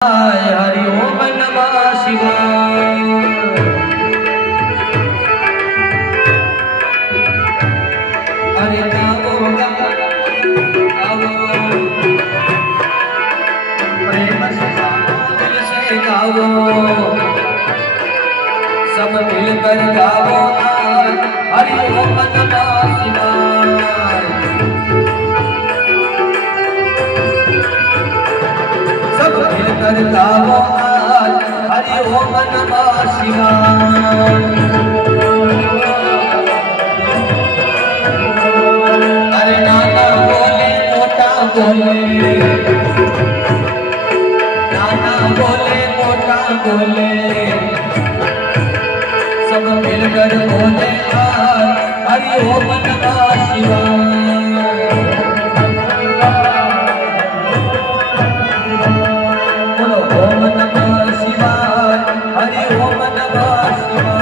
हरि ओम नमः शिवाय। अरे गावो गावो प्रेम से गावो, दिल से गावो, सब मिलकर गावो हरि ओम नमः शिवाय। सब मिलकर गावो हरि ओम नमः शिवाय। अरे नाना बोले मोटा बोले, नाना बोले मोटा बोले, सब मिलकर बोले हरि ओम नमः शिवाय। बोलो ओम नमः शिवाय, हरि ओम नमः शिवाय।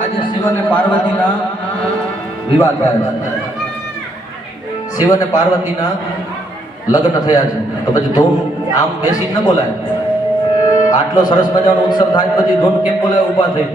આજે શિવ અને પાર્વતીના વિવાહ થયા છે, શિવ અને પાર્વતીના લગ્ન થયા છે, તો પછી ધૂન આમ બેસી ન બોલાય. આટલો સરસ મજાનો ઉત્સવ થાય પછી ધૂન કેમ બોલાય? ઊભા થઈ